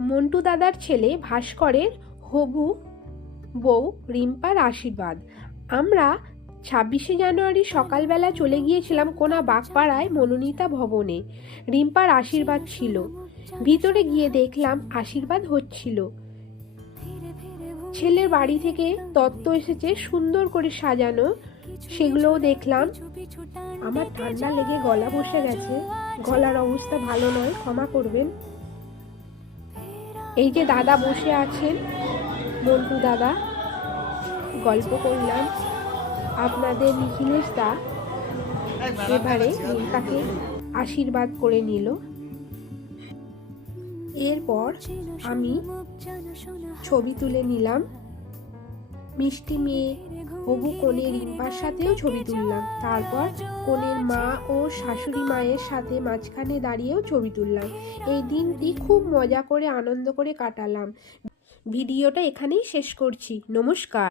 মন্টু দাদার ছেলে ভাস্করের হবু বউ রিম্পার আশীর্বাদ। আমরা 26শে জানুয়ারি সকালবেলা চলে গিয়েছিলাম কোনা বাগপাড়ায় মনোনীতা ভবনে। রিম্পার আশীর্বাদ ছিল। ভিতরে গিয়ে দেখলাম আশীর্বাদ হচ্ছিল। ছেলের বাড়ি থেকে তত্ত্ব এসেছে সুন্দর করে সাজানো, সেগুলোও দেখলাম। আমার ঠান্ডা লেগে গলা বসে গেছে, গলার অবস্থা ভালো নয়, ক্ষমা করবেন। এই যে দাদা বসে আছেন, মন্টু দাদা, গল্প করলাম। আপনাদের নিখিলেশ দা এবারে রিম্পাকে আশীর্বাদ করে নিল। এরপর আমি ছবি তুলে নিলাম। মিষ্টি মেয়ে হবু কোণে রিম্পার সাথেও ছবি তুললাম। তারপর কোণের মা ও শাশুড়ি মায়ের সাথে মাঝখানে দাঁড়িয়েও ছবি তুললাম। এই দিনটি খুব মজা করে আনন্দ করে কাটালাম। ভিডিওটা এখানেই শেষ করছি। নমস্কার।